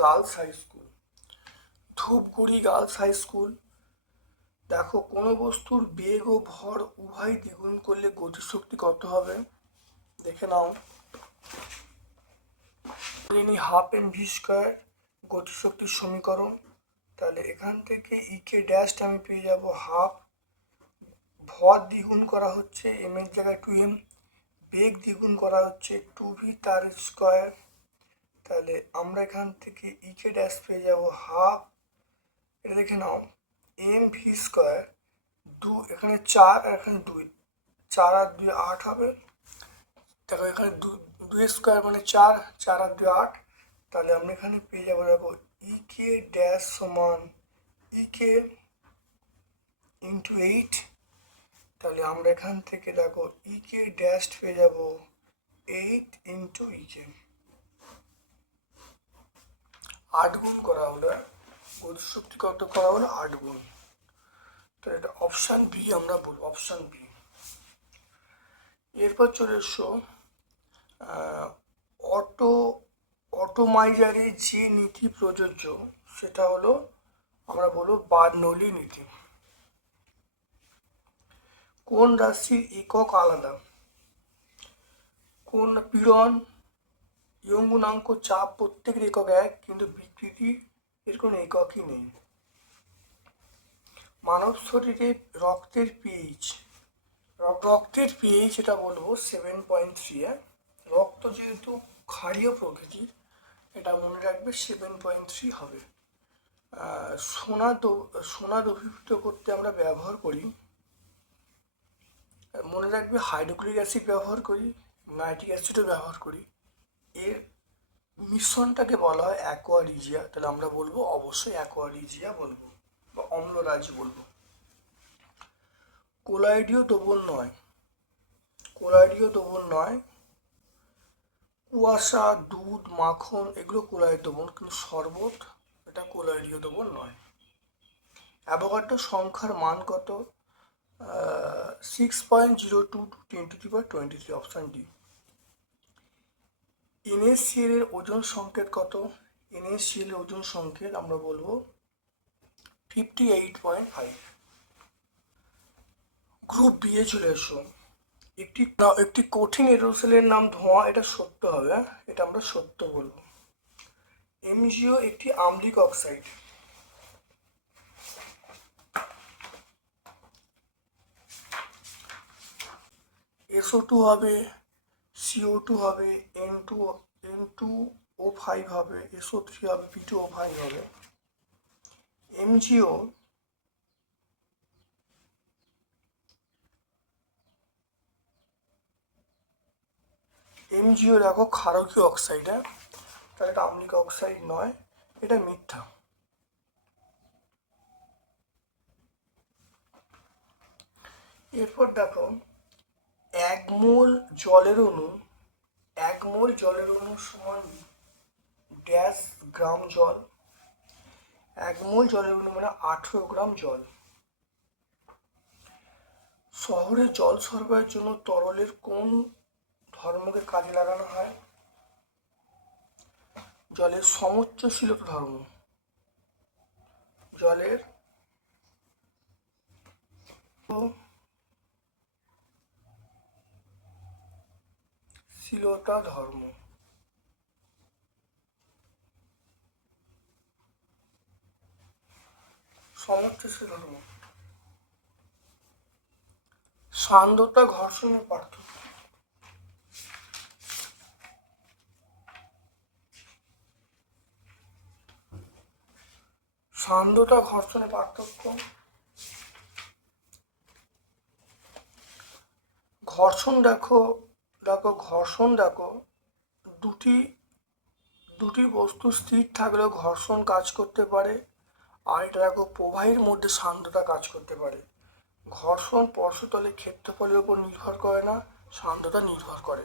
Girls high school. Dhupguri girls high school. দেখো, কোনো বস্তুর বেগ ও ভর উভয় দ্বিগুণ করলে গতিশক্তি কত হবে? দেখে নাও। নি হাফ এম ভি স্কোয়ার গতিশক্তির সমীকরণ। তাহলে এখান থেকে ইকে ড্যাশটা আমি পেয়ে যাব হাফ ভর দ্বিগুণ করা হচ্ছে এম এর জায়গায় টু এম বেগ দ্বিগুণ করা হচ্ছে টু ভি তার স্কোয়ার তাহলে আমরা এখান থেকে ইকে ড্যাশ পেয়ে যাব হাফ এটা দেখে নাও। এম ভি স্কোয়ার দু, এখানে চার আর এখানে দুই। চার আর দুই আট হবে। দেখো এখানে দু দুই স্কোয়ার মানে চার চার আর দুই আট, তাহলে আমরা এখানে পেয়ে যাব দেখো ই কে ড্যাশ সমান ই কে ইন্টু এইট তাহলে আমরা এখান থেকে দেখো ই কে ড্যাশ পেয়ে যাব এইট ইন্টু ই কে আট গুণ করা হলো গতিশক্তি কত করা হলো? আট গুণ। তো এটা অপশান বি আমরা বলব অপশান বি এরপর চলে এসো অটো, অটোমাইজারে যে নীতি প্রযোজ্য, সেটা হলো আমরা বলব বার্নৌলি নীতি। কোন রাশির একক আলাদা? কোন পীড়ন ইয়ং গুণাঙ্ক চাপ প্রত্যেকের একক এক, কিন্তু বিকৃতি এর কোনো এককই নেই। মানব শরীরে রক্তের পিএইচ রক্তের পিএইচ এটা বলব সেভেন পয়েন্ট থ্রি রক্ত যেহেতু ক্ষারীয় প্রকৃতির, এটা মনে রাখবে সেভেন পয়েন্ট থ্রি হবে। সোনা তো সোনা দফীভূত করতে আমরা ব্যবহার করি। মনে রাখবে হাইড্রোক্লোরিক অ্যাসিড ব্যবহার করি নাইট্রিক অ্যাসিডও ব্যবহার করি। এর মিশ্রণটাকে বলা হয় অ্যাকোয়ারিজিয়া তাহলে আমরা বলব অবশ্যই অ্যাকোয়ারিজিয়া বলব, বা অম্লরাজ বলব। কোলাইডীয় দ্রবণ নয়, কোলাইডীয় দ্রবণ নয় কুয়াশা, দুধ, মাখন, এগুলো কোলাইড দ্রবণ কিন্তু শরবত এটা কোলাইডীয় দ্রবণ নয়। অ্যাভোগাড্রো সংখ্যার মান কত? Six point zero two two the power twenty three option D NSCL এর ওজন সংকেত কত? এনএসসিএল এর ওজন সংকেত আমরা বলব fifty eight point five group B চলে এসো। একটি একটি কঠিন এরোসেলের নাম ধোঁয়া, এটা সত্য হবে? এটা আমরা সত্য বলব এমজিও একটি আম্লিক অক্সাইড এসও টু হবে, সিও টু হবে, N two N two O five হবে, এসও থ্রি হবে, পি টু ও ফাইভ হবে এমজিও এমজিও দেখো ক্ষারকীয় অক্সাইড হ্যাঁ তাহলে এটা আম্লিক অক্সাইড নয়, এটা মিথ্যা। এরপর দেখো, এক মোল জলের অণু, এক মোল জলের অণু সমান ড্যাশ গ্রাম জল। এক মোল জলের অণু মানে আঠেরো গ্রাম জল। শহরে জল সরবরাহের জন্য তরলের কোন ধর্মকে কাজে লাগানো হয়। জলের সমুচ্চ সমুচ্চশীলতা ধর্ম। জলের শীলতা ধর্ম। সমুচ্চশীল ধর্ম। সান্দ্রতা ঘর্ষণের পার্থক্য। সান্দ্রতা ঘর্ষণের পার্থক্য? ঘর্ষণ দেখো দেখো, ঘর্ষণ দেখো, দুটি দুটি বস্তু স্থির থাকলেও ঘর্ষণ কাজ করতে পারে, আর এটা দেখো প্রবাহের মধ্যে সান্দ্রতা কাজ করতে পারে। ঘর্ষণ পর্শতলে ক্ষেত্রফলের উপর নির্ভর করে না, সান্দ্রতা নির্ভর করে।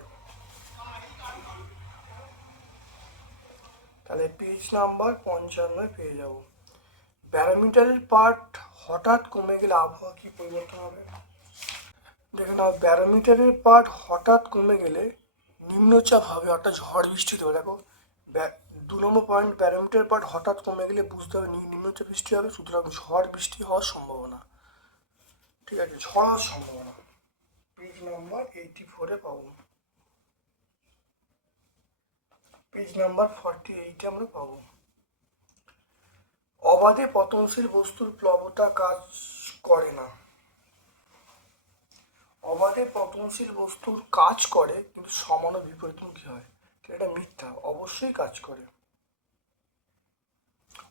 তাহলে পেজ নাম্বার পঞ্চান্নয় পেয়ে যাব। ব্যারোমিটারের পার্ট হঠাৎ কমে গেলে আবহাওয়া কি পরিবর্তন হবে? দেখে নাও, ব্যারোমিটারের পার্ট হঠাৎ কমে গেলে নিম্নচাপ হবে, অর্থাৎ ঝড় বৃষ্টি দেবে দেখো দু নম্বর পয়েন্ট ব্যারোমিটার পার্ট হঠাৎ কমে গেলে বুঝতে হবে নিম্নচাপ বৃষ্টি হবে, সুতরাং ঝড় বৃষ্টি হওয়ার সম্ভাবনা। ঠিক আছে, ঝড় হওয়ার সম্ভাবনা। পেজ নাম্বার এইটি ফোরে পাবো। পেজ নাম্বার ফর্টি এইটে আমরা পাবো। অবাধে পতনশীল বস্তুর প্লবতা কাজ করে না। অবাধে পতনশীল বস্তুর কাজ করে, কিন্তু সমান বিপরীতমুখী হয়। এটা মিথ্যা, অবশ্যই কাজ করে।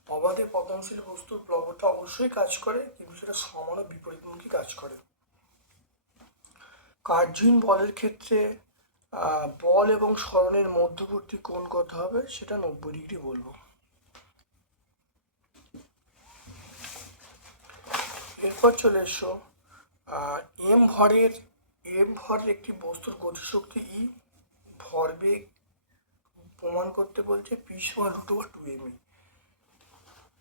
অবাধে পতনশীল বস্তুর প্লবতা অবশ্যই কাজ করে, কিন্তু সেটা সমান বিপরীতমুখী কাজ করে। কার্যহীন বলের ক্ষেত্রে বল এবং স্মরণের মধ্যবর্তী কোণ কত হবে? সেটা নব্বই ডিগ্রি বলব। এরপর চলে এসো। এম ভরের এম ভরের একটি বস্তুর গতিশক্তি ই ভরবেগ প্রমাণ করতে বলছে পি সমান রুট ওভার টু এম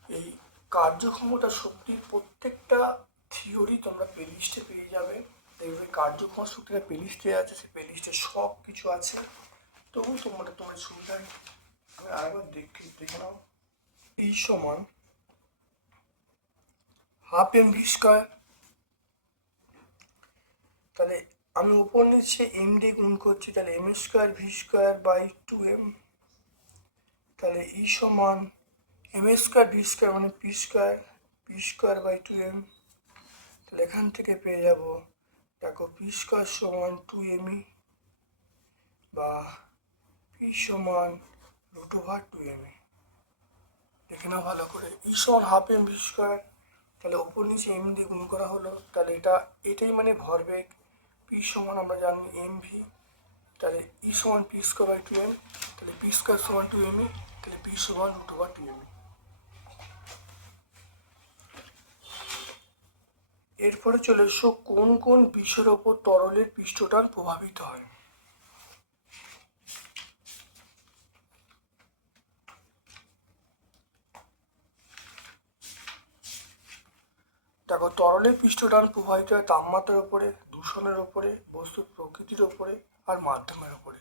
এই কার্যক্ষমতা শক্তির প্রত্যেকটা থিওরি তোমরা প্লেলিস্টে পেয়ে যাবে। দেখবে কার্যক্ষমতা শক্তিটা প্লেলিস্টে আছে, সেই প্লেলিস্টে সব কিছু আছে। তবু তোমরা তোমার সুবিধায় আমি আরেকবার দেখে দেখে নাও। এই সমান হাফ এম ভি স্কোয়ার তাহলে আমি উপর নিচে এম ডি গুণ করছি, তাহলে M square V square by two M তাহলে ই সমান এম স্কোয়ার ভি স্কোয়ার মানে P square P square by two M তাহলে এখান থেকে পেয়ে যাব, দেখো পি স্কোয়ার সমান টু এমই বা পি সমান root over two M E দেখে নাও ভালো করে ই সমান হাফ এম ভি স্কোয়ার তাহলে ওপর নিচে এম দিয়ে গুণ করা হলো, তাহলে এটা, এটাই মানে ভরবেগ পি সমান আমরা জানি এম ভি তাহলে ই সমান P square by two M তাহলে পি স্কোয়ার সমান টু এম ই তাহলে পি সমান root over two M E এরপরে চলে এসো, কোন কোন বিষয়ের ওপর তরলের পৃষ্ঠটান প্রভাবিত হয়? দেখো, তরলের পৃষ্ঠটান প্রবাহিত হয় তাপমাত্রার উপরে, দূষণের উপরে, বস্তুর প্রকৃতির উপরে আর মাধ্যমের উপরে।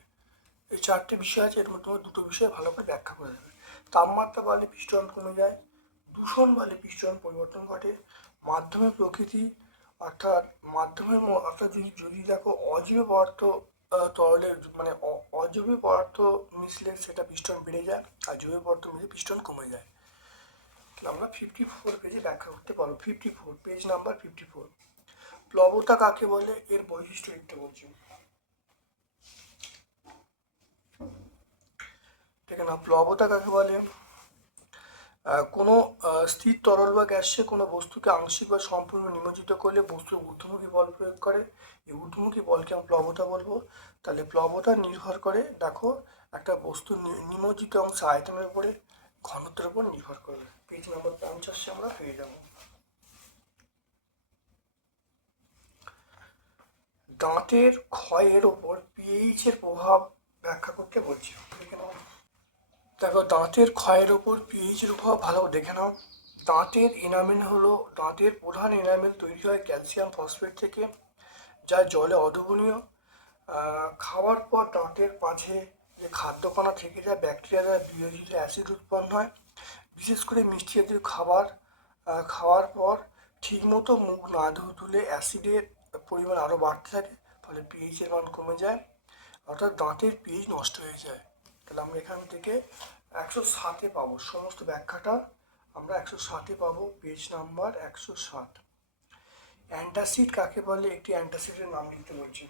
এই চারটে বিষয় আছে এর তোমার দুটো বিষয় ভালো করে ব্যাখ্যা করে দেবে তাপমাত্রা বাড়লে পৃষ্ঠটান কমে যায়, দূষণ বাড়লে পৃষ্ঠটান পরিবর্তন ঘটে মাধ্যমের প্রকৃতি, অর্থাৎ মাধ্যমের অর্থাৎ যদি যদি দেখো অজীব পদার্থ তরলের মানে অজৈব পদার্থ মিশলে সেটা পিস্টন বেড়ে যায়, আর জৈব পদার্থ মিশলে পিস্টন কমে যায়। আমরা ফিফটি ফোর পেজে ব্যাখ্যা করতে পারব। Fifty four page number fifty four প্লবতা কাকে বলে? এর বৈশিষ্ট্য লিখতে বলছি। ঠিক না প্লবতা কাকে বলে? কোনো স্থির তরল বা গ্যাসে কোনো বস্তুকে আংশিক বা সম্পূর্ণ নিমজ্জিত করলে বস্তুর ঊর্ধ্বমুখী বল প্রয়োগ করে। এই ঊর্ধ্বমুখী বলকে আমরা প্লবতা বলব। তাহলে প্লবতা নির্ভর করে, দেখো, একটা বস্তু নিমজ্জিত অংশ আয়তনের উপরে, ঘনত্বের উপর নির্ভর করবে। পেজ নাম্বার পঞ্চাশে আমরা পেয়ে যাব দাঁতের ক্ষয়ের ওপর পিএইচ এর প্রভাব ব্যাখ্যা করতে বলছি। দেখে দেখো, দাঁতের ক্ষয়ের ওপর পিএইচ এর প্রভাব ভালো, দেখে নাও। দাঁতের এনামেল হলো, দাঁতের প্রধান এনামেল তৈরি হয় ক্যালসিয়াম ফসফেট থেকে, যা জলে অদ্রবণীয় খাওয়ার পর দাঁতের মাঝে যে খাদ্যকণা থেকে যায় ব্যাকটেরিয়া দ্বারা বিয়োজিত অ্যাসিড উৎপন্ন হয় বিশেষ করে মিষ্টি জাতীয় খাবার খাওয়ার পর ঠিকমতো মুখ না ধু- তুলে অ্যাসিডের পরিমাণ আরও বাড়তে থাকে, ফলে পিএইচ এর মান কমে যায়, অর্থাৎ দাঁতের পিএইচ নষ্ট হয়ে যায়। তাহলে আমরা এখান থেকে একশো সাতে পাবো। সমস্ত ব্যাখ্যাটা আমরা একশো সাতে পাবো, পেজ নাম্বার একশো সাত। অ্যান্টাসিড কাকে বলে? একটি অ্যান্টাসিডের নাম লিখতে বলছি।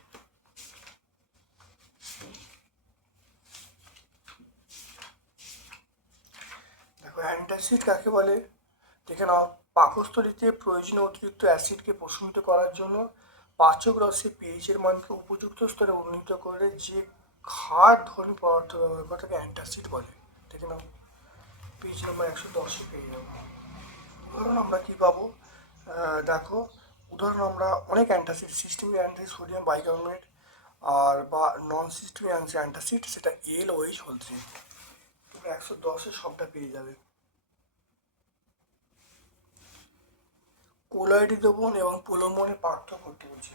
দেখো অ্যান্টাসিড কাকে বলে? দেখে নাও, পাকস্থলীতে প্রয়োজনীয় অতিরিক্ত অ্যাসিডকে প্রশমিত করার জন্য পাচক রসে পিএইচ এর মানকে উপযুক্ত স্তরে উন্নীত করে যে ক্ষার ধর্মী পদার্থ ব্যবহার করে তাকে অ্যান্টাসিড বলে। দেখে নাও পিএইচ নাম্বার একশো দশে পেয়ে যাব। উদাহরণ আমরা কী পাবো? দেখো, উদাহরণ আমরা অনেক antacid systemic antacid sodium bicarbonate আর বা নন সিস্টেম অ্যান্টাসিড সেটা এল ওএইচ হোল থ্রি একশো দশে সবটা পেয়ে যাবে। কোলয়েডি দ্রবণ এবং পোলোমনের পার্থক্য করতে বলছে?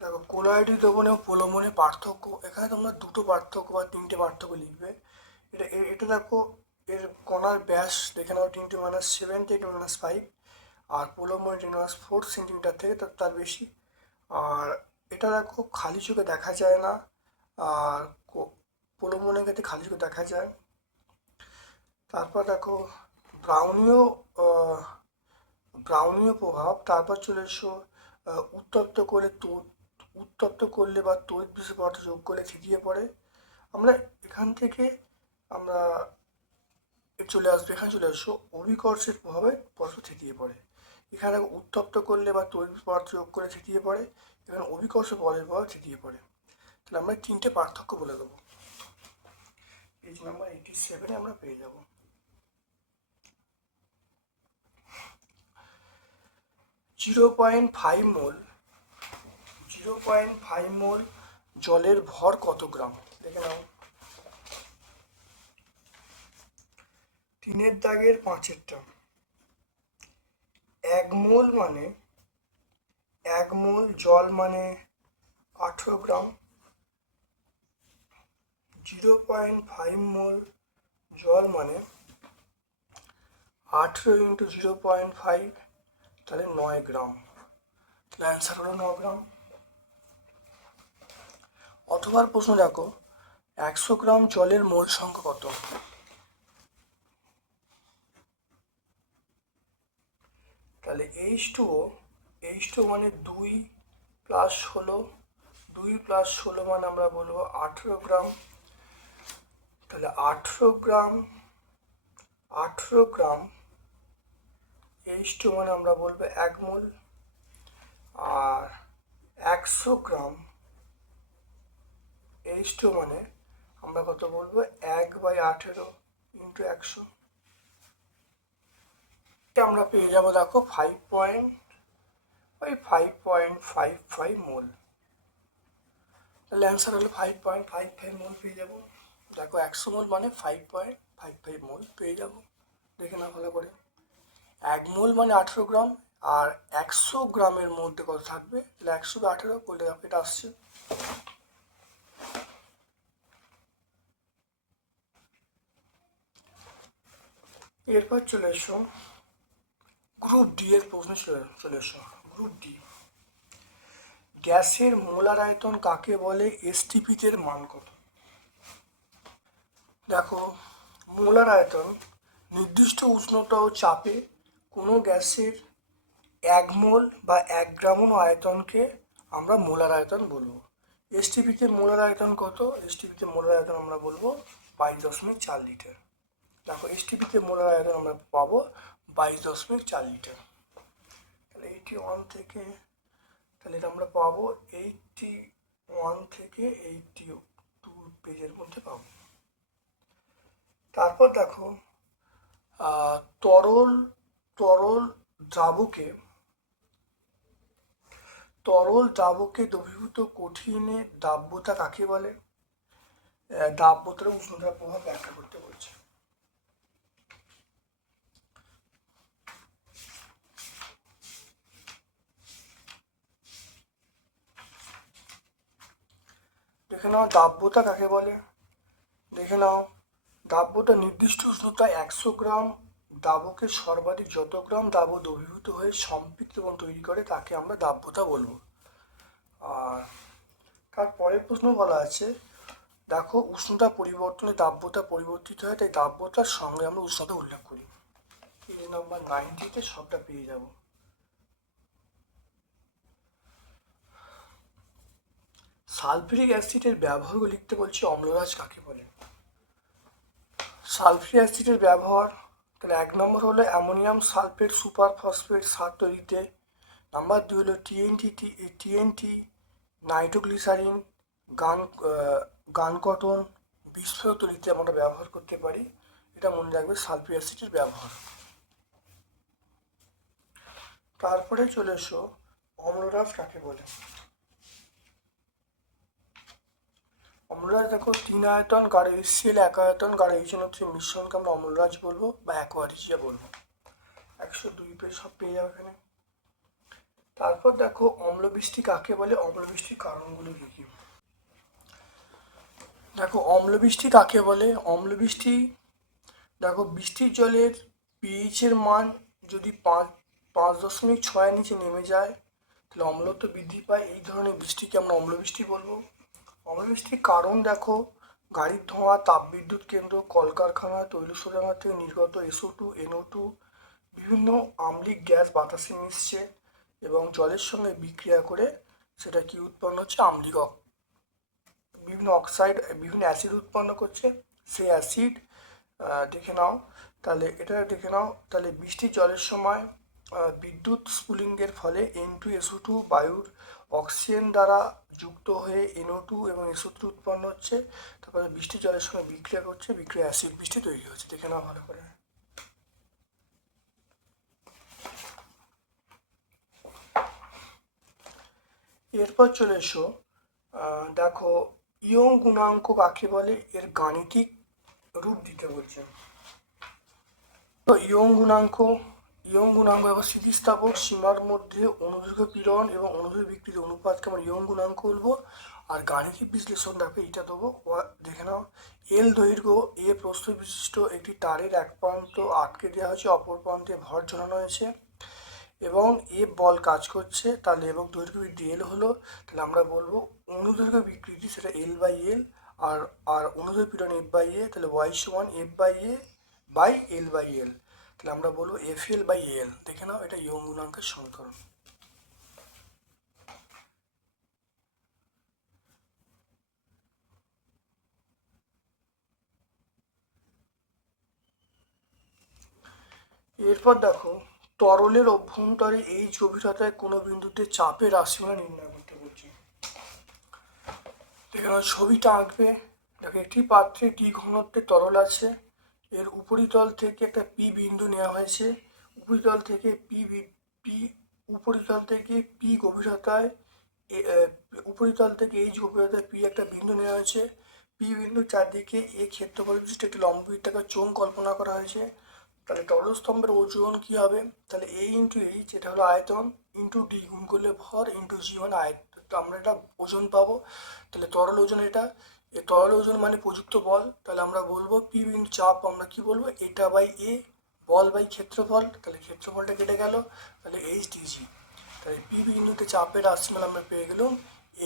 দেখো কোলয়েডি দ্রবণ এবং পোলোমনের পার্থক্য, এখানে তোমরা দুটো পার্থক্য বা তিনটে পার্থক্য লিখবে। এটা এটা দেখো, এর কণার ব্যাস দেখে নাও ten minus seven ten minus five আর পোলোমন টেন মাইনাস ফোর সেন্টিমিটার থেকে তার বেশি। আর এটা দেখো, খালি চোখে দেখা যায় না। আর ক্ষেত্রে খালি চোখে দেখা যায়। তারপর দেখো, ব্রাউনীয় ব্রাউনীয় প্রভাব, তারপর চলে এসো উত্তপ্ত করে তো- উত্তপ্ত করলে বা তৈত বেশি পদার্থ যোগ করলে থিতিয়ে পড়ে। আমরা এখান থেকে আমরা চলে আসবে, এখানে চলে আসো অভিকর্ষের প্রভাবে পদার্থ থিতিয়ে পড়ে। এখানে উত্তপ্ত করলে বা তৈত পদার্থ যোগ করে থিতিয়ে পড়ে, এখানে অভিকর্ষ বলের প্রভাবে থিতিয়ে পড়ে। তাহলে আমরা তিনটে পার্থক্য বলে দেবো। পেজ নাম্বার এইটি সেভেনে আমরা পেয়ে যাব। Zero point five mole, zero point five mole জলের ভর কত গ্রাম? দেখে নাও। তিনের দাগের পাঁচেরটা। এক মোল মানে এক মোল জল মানে আঠেরো gram. Zero point five mole জল মানে আঠেরো ইন্টু জিরো পয়েন্ট ফাইভ, তাহলে নয় গ্রাম। তাহলে অ্যান্সার হলো ন গ্রাম। অথবা প্রশ্ন দেখো, একশো গ্রাম জলের মোল সংখ্যা কত? তাহলে H two O H two মানে দুই প্লাস ষোলো, দুই প্লাস ষোলো মানে আমরা বলব আঠেরো গ্রাম। তাহলে আঠেরো গ্রাম আঠেরো গ্রাম এইচ টু মানে আমরা বলব এক মোল আর একশো গ্রাম এইচ টু মানে আমরা কত বলব? এক বাই আঠেরো ইন্টু একশো। আমরা পেয়ে যাব দেখো ফাইভ পয়েন্ট ওই five point five five mole. তাহলে অ্যান্সার হলো five point five five mole পেয়ে যাব। দেখো একশো মোল মানে five point five five mole পেয়ে যাব। দেখে না ভালো করে। এক মোল মানে আঠেরো গ্রাম আর একশো গ্রামের মধ্যে কত থাকবে? তাহলে একশো বা আঠেরো করলে দেখো, এটা আসছে। এরপর চলে এসো। গ্রুপ ডি এর প্রশ্ন চলে এসো গ্রুপ ডি গ্যাসের মোলার আয়তন কাকে বলে? এসটিপিতে মান কত? দেখো, মোলার আয়তন নির্দিষ্ট উষ্ণতা ও চাপে কোনো গ্যাসের এক মোল বা এক গ্রামন আয়তনকে আমরা মোলার আয়তন বলব। এসটিপিতে মোলার আয়তন কত? এসটিপিতে মোলার আয়তন আমরা বলব বাইশ দশমিক চার লিটার। দেখো এসটিপিতে মোলার আয়তন আমরা পাবো বাইশ দশমিক চার লিটার। তাহলে এইটি ওয়ান থেকে, তাহলে এটা আমরা পাবো এইটটি ওয়ান থেকে এইটটি টু পেজের মধ্যে পাবো। তারপর দেখো তরল তরল দ্রাবকে তরল দ্রাবকে দ্রবীভূত কঠিনে দাব্যতা কাকে বলে? আহ, দাব্যতার উষ্ণতার প্রভাব ব্যাখ্যা করতে বলছে। দেখে নাও দাব্যতা কাকে বলে? দেখে নাও দাব্যতা নির্দিষ্ট উষ্ণতা একশো গ্রাম, দাবকে সর্বাধিক যত গ্রাম দাব দ্রবীভূত হয়ে সম্পৃক্ত এবং তৈরি করে তাকে আমরা দাব্যতা বলব। আর তার পরের প্রশ্ন বলা আছে, দেখো উষ্ণতা পরিবর্তনে দাব্যতা পরিবর্তিত হয়, তাই দাব্যতার সঙ্গে আমরা উষ্ণতা উল্লেখ করি। পেজ নাম্বার নাইনটিতে সবটা পেয়ে যাব। সালফিউরিক অ্যাসিডের ব্যবহারগুলো লিখতে বলছি অম্লরাজ কাকে বলে? সালফিউরিক অ্যাসিডের ব্যবহার, তাহলে এক নম্বর হলো অ্যামোনিয়াম সালফেট সুপার ফসফেট সার তৈরিতে নাম্বার দুই হলো টিএনটি টিএনটি নাইট্রোগ্লিসারিন, গান গান কটন বিস্ফোরক তৈরিতে আমরা ব্যবহার করতে পারি। এটা মনে রাখবে সালফিউরিক অ্যাসিডের ব্যবহার। তারপরে চলে এসো অম্লরাজ কাকে বলে। দেখো, তিন আয়তন গাঢ় এসিএল এক আয়তন গাঢ় এইচ থ্রি মিশ্রণকে আমরা অম্লরাজ বলব বা অ্যাকোয়ারিজিয়া বলব। একশো দুই পেজ সব পেয়ে যাবে এখানে। তারপর দেখো, অম্লবৃষ্টি কাকে বলে? অম্লবৃষ্টির কারণগুলো কী কী? দেখো, অম্লবৃষ্টি কাকে বলে? অম্লবৃষ্টি, দেখো, বৃষ্টির জলের পিএইচের মান যদি পাঁচ পাঁচ দশমিক ছয়ের নিচে নেমে যায়, তাহলে অম্লত্ব বৃদ্ধি পায়। এই ধরনের বৃষ্টিকে আমরা অম্লবৃষ্টি বলব। অম্লবৃষ্টির কারণ দেখো, গাড়ির ধোঁয়া, তাপবিদ্যুৎ কেন্দ্র, কলকারখানা তৈল শোধনাগার থেকে নির্গত এসও টু এনও টু বিভিন্ন আম্লিক গ্যাস বাতাসে মিশছে এবং জলের সঙ্গে বিক্রিয়া করে সেটা কি উৎপন্ন হচ্ছে? আম্লিক বিভিন্ন অক্সাইড, বিভিন্ন অ্যাসিড উৎপন্ন করছে। সেই অ্যাসিড দেখে নাও। তাহলে এটা দেখে নাও। তাহলে বৃষ্টির জলের সময় বিদ্যুৎ স্পুলিংয়ের ফলে এন টু এসও টু বায়ুর অক্সিজেন দ্বারা যুক্ত হয়ে এনও টু এবং এসও থ্রি উৎপন্ন হচ্ছে, তারপরে বৃষ্টির জলের সঙ্গে বিক্রিয়া করছে, বিক্রিয়া অ্যাসিড বৃষ্টি তৈরি হচ্ছে, দেখে নাও ভালো করে। এরপর চলে এসো দেখো, ইয়ং গুণাঙ্ক কাকে বলে? এর গাণিতিক রূপ দিতে বলছে। তো ইয়ং গুণাঙ্ক ইয়ং গুণাঙ্ক এবার স্থিতিস্থাপক সীমার মধ্যে অনুদৈর্ঘ্য পীড়ন এবং অনুদৈর্ঘ্য বিকৃতি অনুপাতকে আমরা ইয়ং গুণাঙ্ক বলব। আর গাণিতিক বিশ্লেষণ দেখো এটা দেবো। দেখে নাও। এল দৈর্ঘ্য এ প্রস্থ বিশিষ্ট একটি তারের এক প্রান্ত আটকে দেওয়া হয়েছে, অপর প্রান্তে ভর ঝোলানো হয়েছে এবং এ বল কাজ করছে। তাহলে এবং দৈর্ঘ্য বৃদ্ধি এল হলো, তাহলে আমরা বলব অনুদৈর্ঘ্য বিকৃতি, সেটা এল বাই এল আর আর অনুদৈর্ঘ্য পীড়ন এফ বাই এ তাহলে ওয়াই সমান F by A by L by L তাহলে আমরা বলব এফ এল বাই এল দেখে নাও এটা ইয়ং গুণাঙ্কের সমীকরণ। এরপর দেখো, তরলের অভ্যন্তরে এই গভীরতায় কোনো বিন্দুতে চাপের রাশিমালা নির্ণয় করতে বলছি। এখানে ছবিটা আঁকবে। দেখো, একটি পাত্রে টি ঘনত্বে তরল আছে। এর উপরিতল থেকে একটা পি বিন্দু নেওয়া হয়েছে। উপরিতল থেকে পি পি উপরিতল থেকে পি গভীরতায় এ- এ, উপরিতল থেকে এই গভীরতায় পি একটা বিন্দু নেওয়া হয়েছে। পি বিন্দু চারদিকে এই ক্ষেত্রফল বিশিষ্ট একটি লম্ববৃত্তাকার চোঙ কল্পনা করা হয়েছে। তাহলে তরল স্তম্ভের ওজন কি হবে? তাহলে এ ইন্টু এইচ এটা হলো আয়তন ইন্টু ডি গুণ করলে ভর ইন্টু জি মানে আয়ত। আমরা এটা ওজন পাবো। তাহলে তরল ওজন এটা। এ তরল ওজন মানে প্রযুক্ত বল, তাহলে আমরা বলব পি বিন্দু চাপ, আমরা কি বলব? এটা বাই এ বল বাই ক্ষেত্রফল, তাহলে ক্ষেত্রফলটা কেটে গেল, তাহলে এইচ ডিজি তাহলে পি বিন্দুতে চাপের রাশিমাল আমরা পেয়ে গেলাম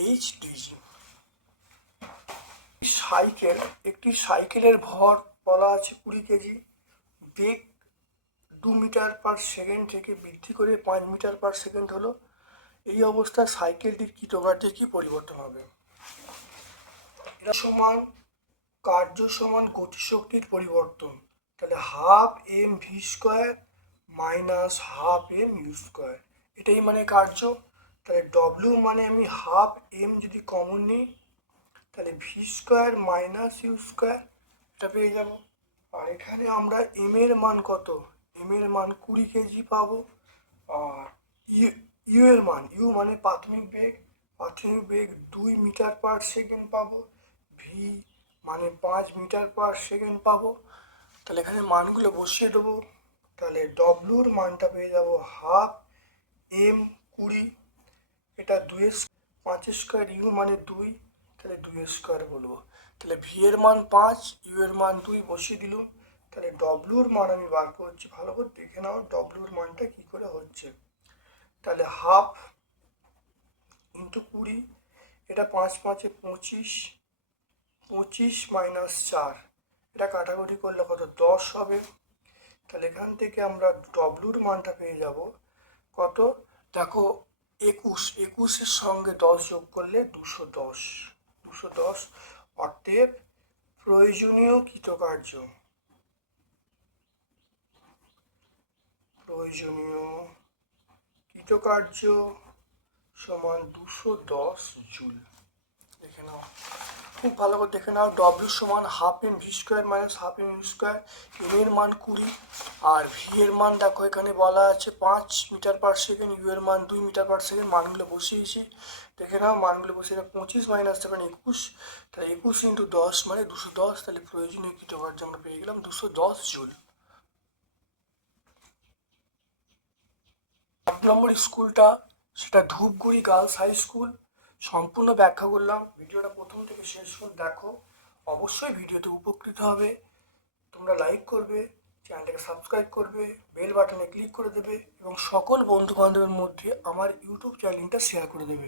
এইচ ডিজি সাইকেল, একটি সাইকেলের ভর বলা আছে কুড়ি কেজি, বেগ দু মিটার পার সেকেন্ড থেকে বৃদ্ধি করে পাঁচ মিটার পার সেকেন্ড হলো। এই অবস্থায় সাইকেলটির কৃতকার্যে কি পরিবর্তন হবে? এটা সমান কার্য সমান গতিশক্তির পরিবর্তন। তাহলে half M V square minus half M U square এটাই মানে কার্য। তাহলে ডব্লিউ মানে আমি হাফ এম যদি কমন নিই, তাহলে V square minus U square এটা পেয়ে যাব। আর এখানে আমরা এম এর মান কত? এম এর মান কুড়ি কেজি পাবো। আর ইউ ইউ এর মান ইউ মানে প্রাথমিক বেগ প্রাথমিক বেগ দুই মিটার পার সেকেন্ড পাবো। ভি মানে পাঁচ মিটার পার সেকেন্ড পাবো। তাহলে এখানে মানগুলো বসিয়ে দেবো। তাহলে ডব্লুর মানটা পেয়ে যাব হাফ এম কুড়ি। এটা দুয়ের পাঁচ স্কোয়ার ইউ মানে দুই। তাহলে দুই স্কোয়ার বলব। তাহলে ভি এর মান পাঁচ ইউ এর মান দুই বসিয়ে দিলুম। তাহলে ডব্লুর মান আমি বার করছি। ভালো করে দেখে নাও ডব্লুর মানটা কি করে হচ্ছে। তাহলে হাফ ইন্টু কুড়ি, এটা পাঁচ পাঁচে পঁচিশ। পঁচিশ মাইনাস চার। এটা কাটাকুটি করলে কত? দশ হবে। তাহলে এখান থেকে আমরা ডব্লুর মানটা পেয়ে যাব। কত? দেখো, একুশ। একুশের সঙ্গে দশ যোগ করলে দুশো দশ। দুশো দশ অতএব প্রয়োজনীয় কৃতকার্য। প্রয়োজনীয় কৃতকার্য সমান দুশো দশ জুল। দেখে নাও। খুব ভালো করে দেখে নাও ডব্লিউ সমান half M V square minus half M U square M এর মান কুড়ি, আর ভি এর মান দেখো, এখানে বলা আছে পাঁচ মিটার পার সেকেন্ড ইউ এর মান দুই মিটার পার সেকেন্ড মানগুলো বসিয়েছি। দেখে নাও, মানগুলো দাও পঁচিশ মাইনাস সেভেন একুশ, তাহলে একুশ ইন্টু দশ মানে দুশো দশ, তাহলে প্রয়োজনীয় কৃতকার্য আমরা পেয়ে গেলাম, দুশো দশ জুল নম্বর স্কুলটা সেটা ধূপগুড়ি গার্লস হাই স্কুল সম্পূর্ণ ব্যাখ্যা করলাম। ভিডিওটা প্রথম থেকে শেষ করে দেখো। অবশ্যই ভিডিওতে উপকৃত হবে। তোমরা লাইক করবে চ্যানেলটাকে সাবস্ক্রাইব করবে বেল বাটনে ক্লিক করে দেবে এবং সকল বন্ধু বান্ধবের মধ্যে আমার ইউটিউব চ্যানেলটা শেয়ার করে দেবে।